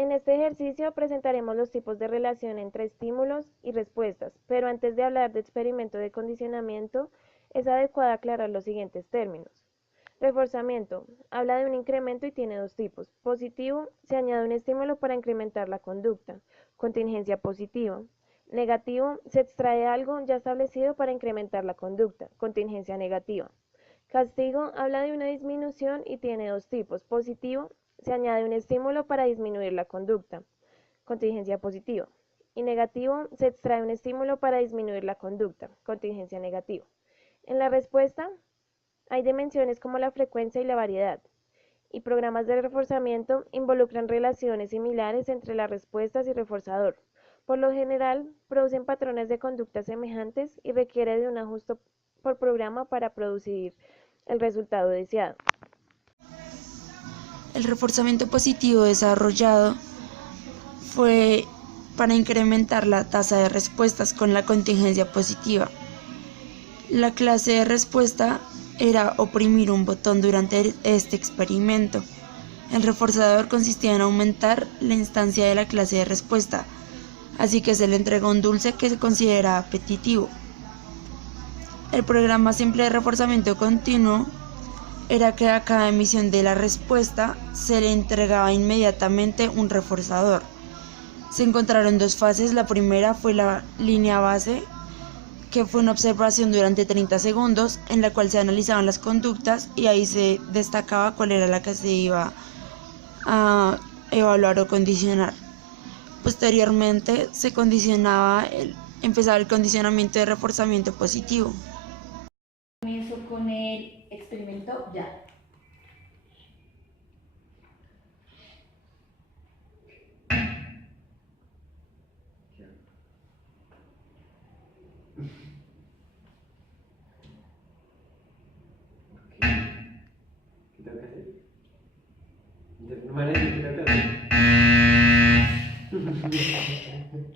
En este ejercicio presentaremos los tipos de relación entre estímulos y respuestas, pero antes de hablar de experimento de condicionamiento, es adecuado aclarar los siguientes términos. Reforzamiento. Habla de un incremento y tiene dos tipos. Positivo. Se añade un estímulo para incrementar la conducta. Contingencia positiva. Negativo. Se extrae algo ya establecido para incrementar la conducta. Contingencia negativa. Castigo. Habla de una disminución y tiene dos tipos. Positivo. Se añade un estímulo para disminuir la conducta. Contingencia positiva. Y negativo. Se extrae un estímulo para disminuir la conducta. Contingencia negativa. En la respuesta, hay dimensiones como la frecuencia y la variedad, y programas de reforzamiento involucran relaciones similares entre las respuestas y reforzador. Por lo general, producen patrones de conducta semejantes y requiere de un ajuste por programa para producir el resultado deseado. El reforzamiento positivo desarrollado fue para incrementar la tasa de respuestas con la contingencia positiva. La clase de respuesta era oprimir un botón durante este experimento. El reforzador consistía en aumentar la instancia de la clase de respuesta, así que se le entregó un dulce que se considera apetitivo. El programa simple de reforzamiento continuo era que a cada emisión de la respuesta se le entregaba inmediatamente un reforzador. Se encontraron dos fases. La primera fue la línea base, que fue una observación durante 30 segundos en la cual se analizaban las conductas y ahí se destacaba cuál era la que se iba a evaluar o condicionar. Posteriormente empezaba el condicionamiento de reforzamiento positivo. Comienzo con el experimento ya. ¿Qué tengo que hacer? No me ¿qué tengo que hacer?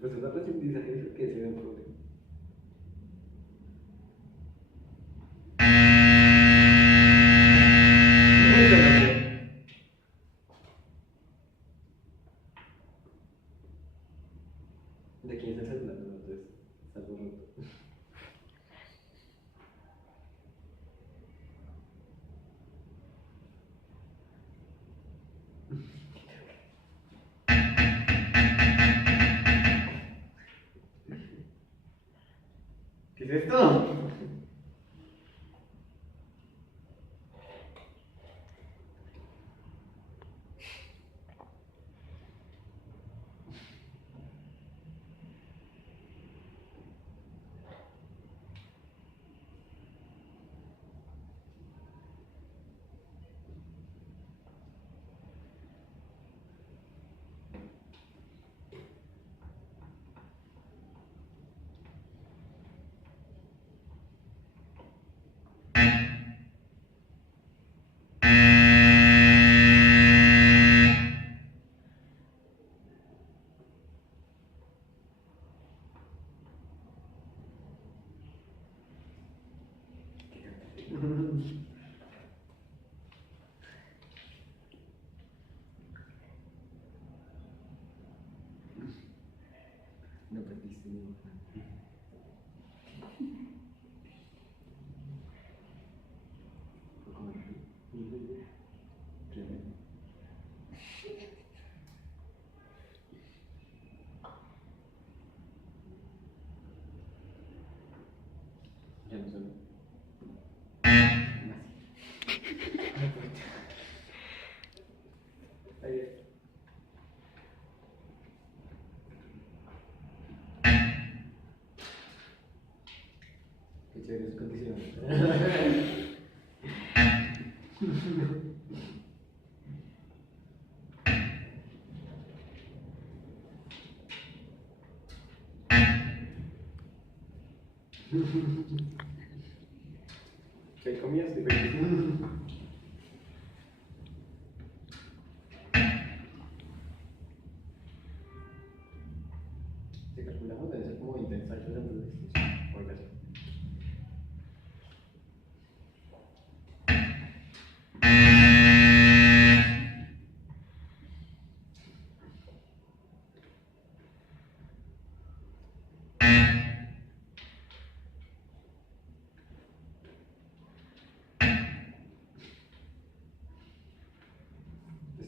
Pues es aprendizaje que se me ocurre. ¿De quién es el celular? No, entonces está algo roto. ¿Qué es esto? No perdiste ni una. Ya no suena. Ahí es. Qué chévere su condición. ¿Qué comías?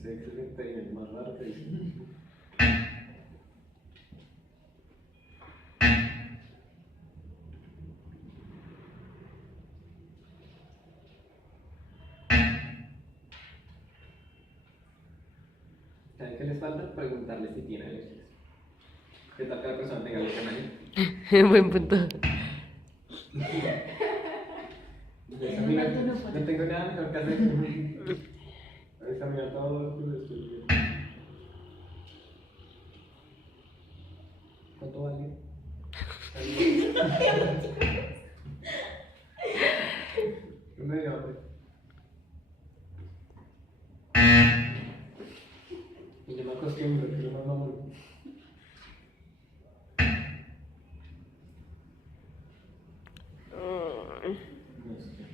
Este es el experimento más raro que hice. ¿Saben qué les falta? Preguntarles si tiene alergias. ¿Qué tal que la persona tenga alergia a maní? Buen punto. Mira, no tengo nada mejor que hacer. Examinar todo tu estudio. ¿Cuánto vale? Me dio hambre. Y yo me acostumbro, que yo no mamón. No sé.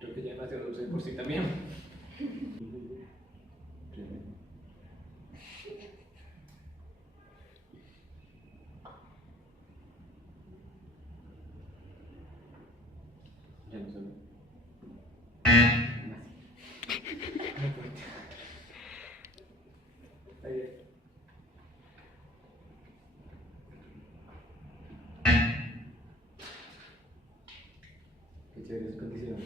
Creo que ya demasiado dulce por sí también. Ya no sé. Ahí es. Qué chévere es condición.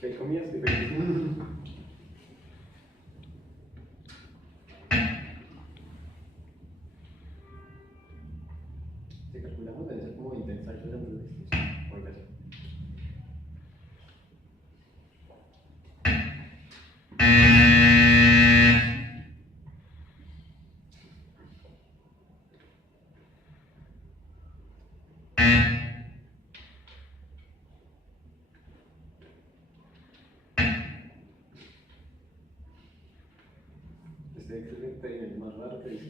¿Qué comías? Si calculamos, debe ser como 20 ensayos antes de distinción. Por eso. Este es el experimento más raro que hice.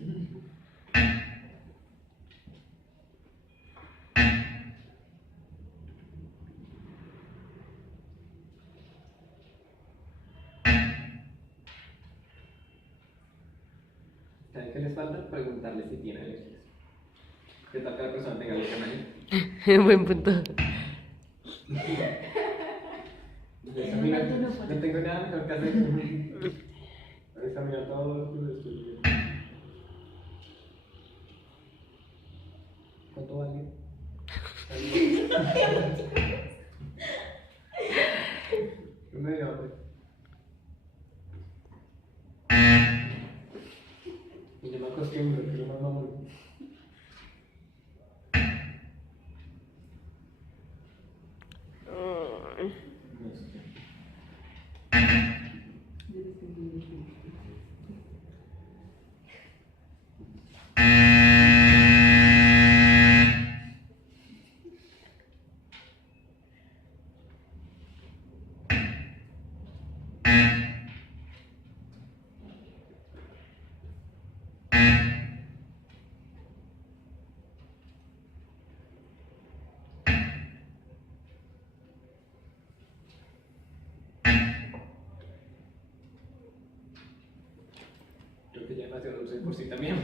¿Saben qué les falta? Preguntarles si tiene alergias. ¿Qué tal que la persona tenga alergia a maní? Buen punto. Mira, no tengo nada mejor que hacer. Examinar todo tu estudio. ¿Cuánto vale? Me dio hambre. Y yo me acostumbro, que yo no mamón. No sé. Creo que ya demasiado dulce por sí también.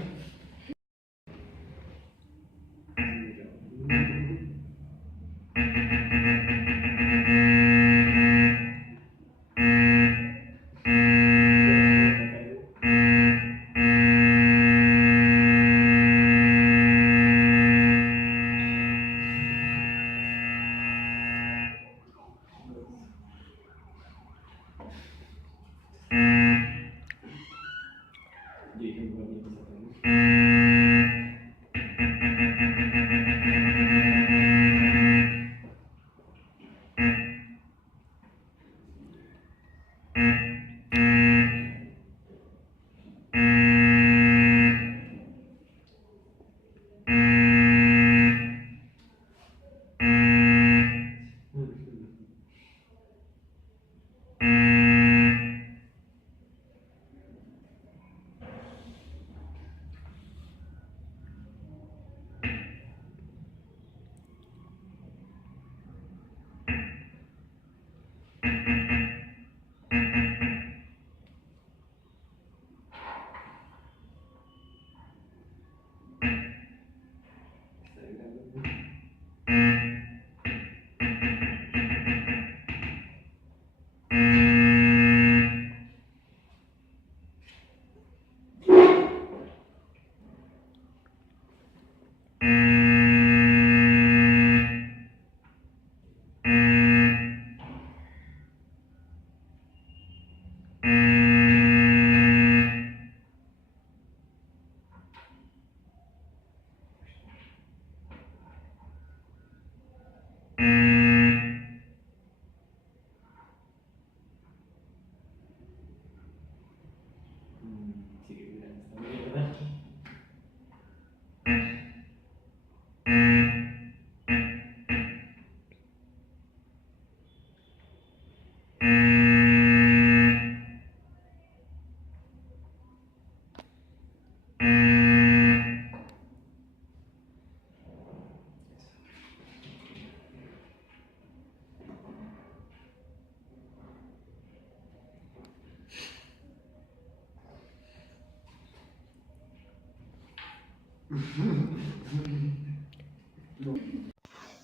Yo dije,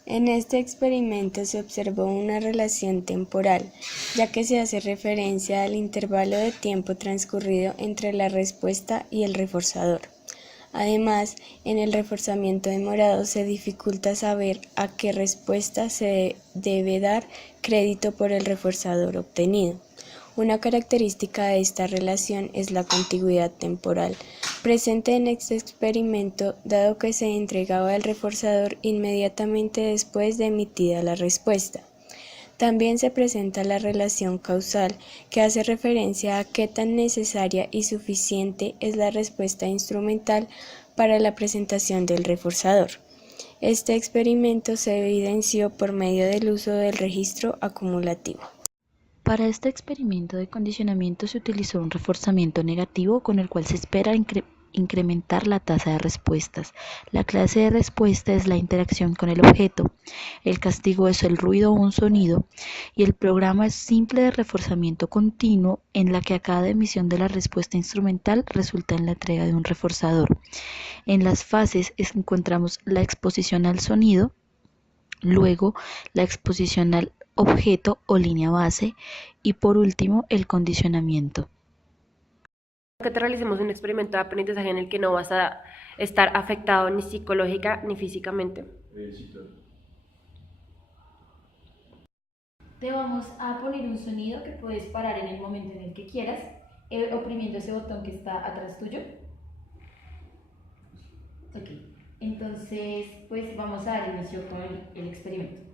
En este experimento se observó una relación temporal, ya que se hace referencia al intervalo de tiempo transcurrido entre la respuesta y el reforzador. Además, en el reforzamiento demorado se dificulta saber a qué respuesta se debe dar crédito por el reforzador obtenido. Una característica de esta relación es la contigüidad temporal, presente en este experimento, dado que se entregaba el reforzador inmediatamente después de emitida la respuesta. También se presenta la relación causal, que hace referencia a qué tan necesaria y suficiente es la respuesta instrumental para la presentación del reforzador. Este experimento se evidenció por medio del uso del registro acumulativo. Para este experimento de condicionamiento se utilizó un reforzamiento negativo con el cual se espera incrementar la tasa de respuestas. La clase de respuesta es la interacción con el objeto, el castigo es el ruido o un sonido, y el programa es simple de reforzamiento continuo en la que a cada emisión de la respuesta instrumental resulta en la entrega de un reforzador. En las fases encontramos la exposición al sonido, luego la exposición al objeto o línea base y por último el condicionamiento. Que te realicemos un experimento de aprendizaje en el que no vas a estar afectado ni psicológica ni físicamente. Te vamos a poner un sonido que puedes parar en el momento en el que quieras, oprimiendo ese botón que está atrás tuyo. Ok, entonces pues vamos a dar inicio con el experimento.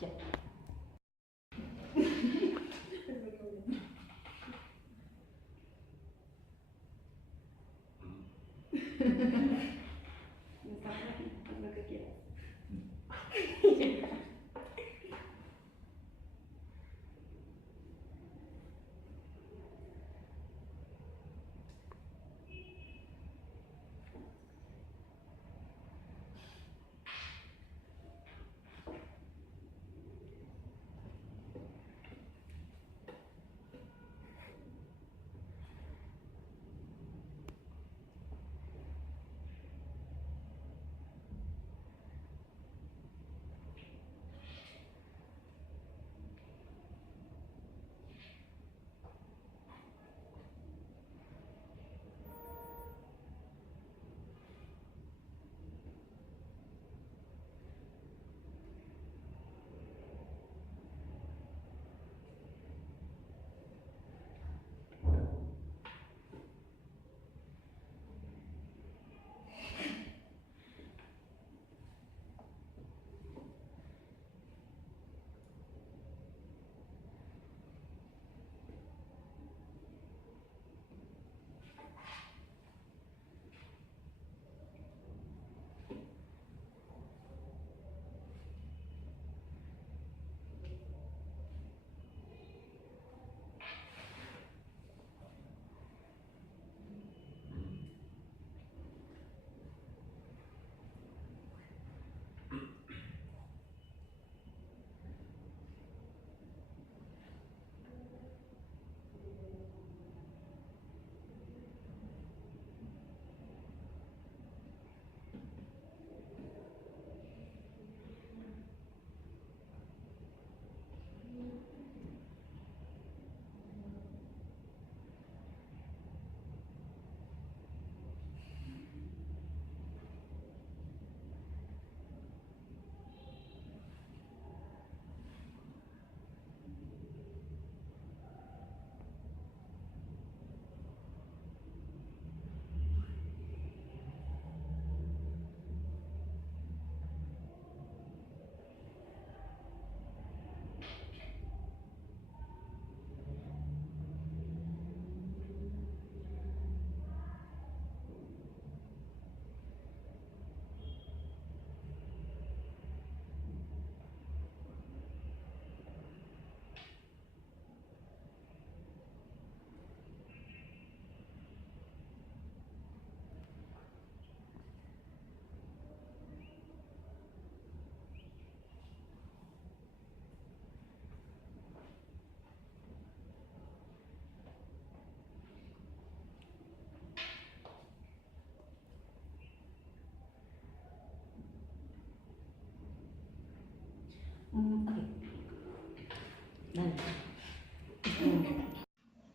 Ya. Haz lo que quieras.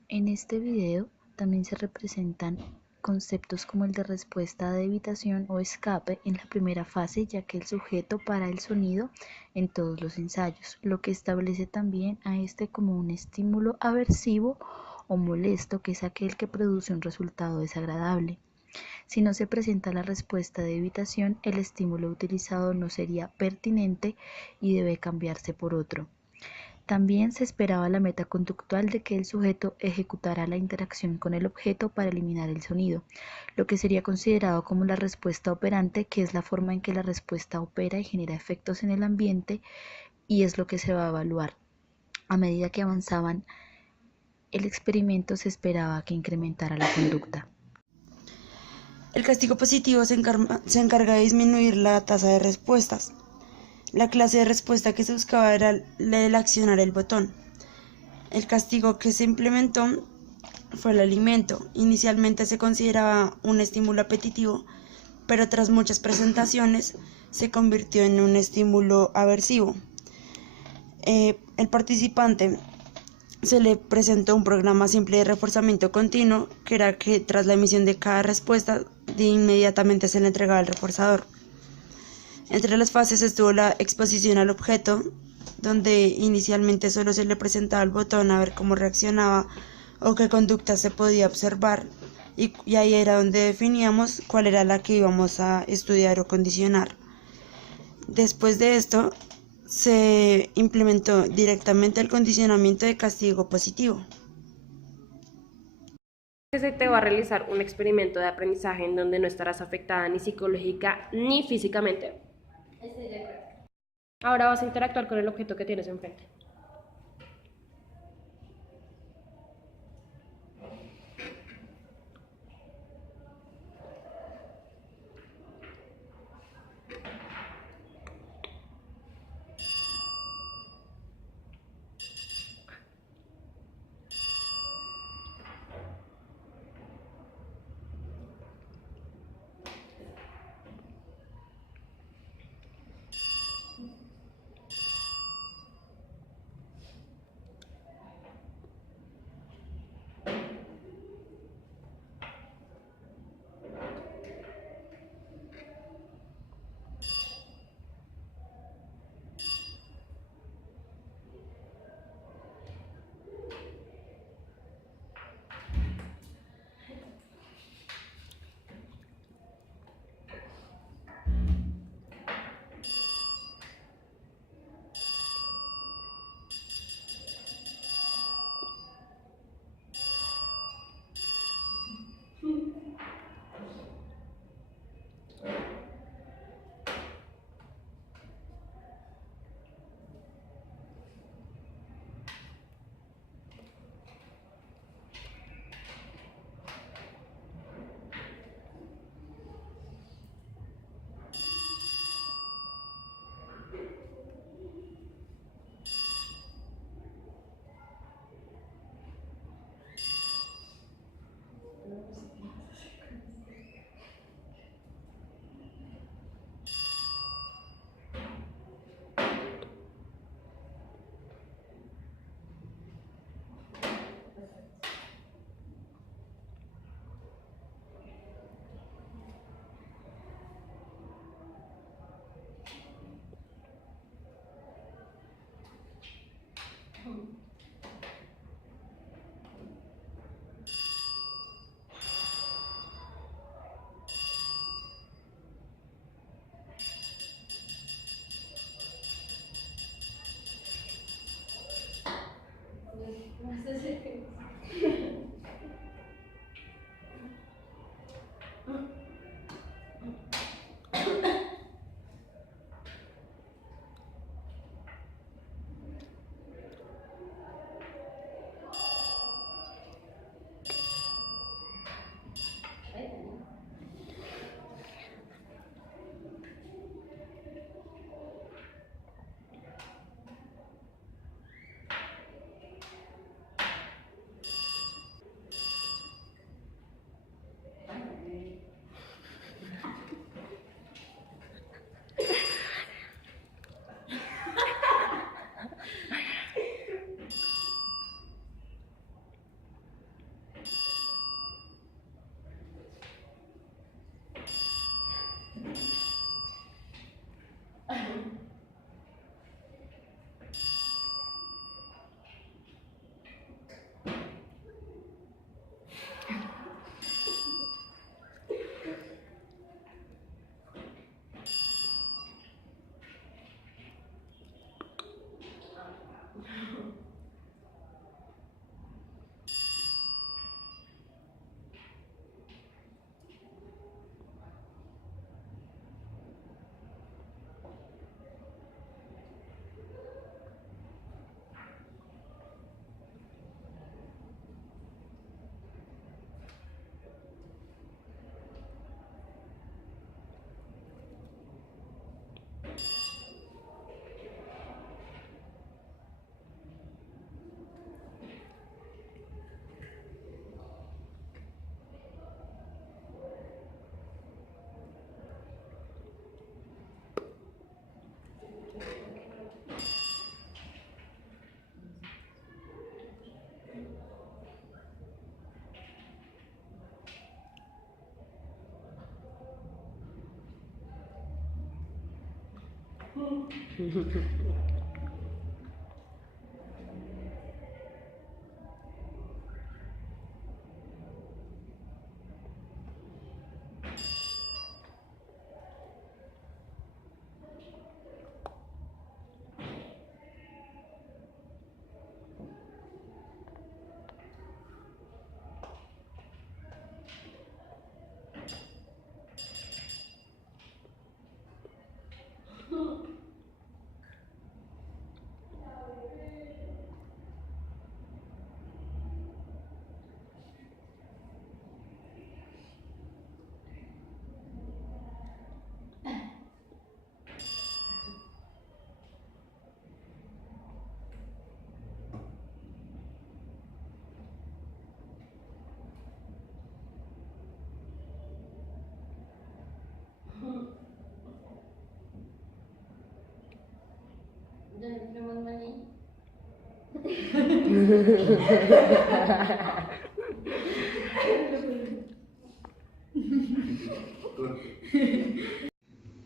En este video también se representan conceptos como el de respuesta de evitación o escape en la primera fase, ya que el sujeto para el sonido en todos los ensayos, lo que establece también a este como un estímulo aversivo o molesto, que es aquel que produce un resultado desagradable. Si no se presenta la respuesta de evitación, el estímulo utilizado no sería pertinente y debe cambiarse por otro. También se esperaba la meta conductual de que el sujeto ejecutara la interacción con el objeto para eliminar el sonido, lo que sería considerado como la respuesta operante, que es la forma en que la respuesta opera y genera efectos en el ambiente, y es lo que se va a evaluar. A medida que avanzaban el experimento, se esperaba que incrementara la conducta. El castigo positivo se encarga de disminuir la tasa de respuestas. La clase de respuesta que se buscaba era el accionar el botón. El castigo que se implementó fue el alimento. Inicialmente se consideraba un estímulo apetitivo, pero tras muchas presentaciones se convirtió en un estímulo aversivo. El participante se le presentó un programa simple de reforzamiento continuo, que era que tras la emisión de cada respuesta, inmediatamente se le entregaba el reforzador. Entre las fases estuvo la exposición al objeto, donde inicialmente solo se le presentaba el botón a ver cómo reaccionaba o qué conducta se podía observar, y ahí era donde definíamos cuál era la que íbamos a estudiar o condicionar. Después de esto, se implementó directamente el condicionamiento de castigo positivo. Que se te va a realizar un experimento de aprendizaje en donde no estarás afectada ni psicológica ni físicamente. Estoy de acuerdo. Ahora vas a interactuar con el objeto que tienes enfrente.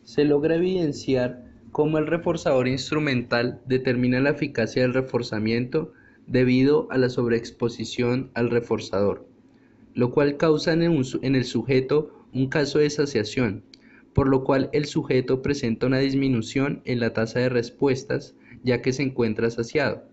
Se logra evidenciar cómo el reforzador instrumental determina la eficacia del reforzamiento debido a la sobreexposición al reforzador, lo cual causa en el sujeto un caso de saciación, por lo cual el sujeto presenta una disminución en la tasa de respuestas ya que se encuentra saciado.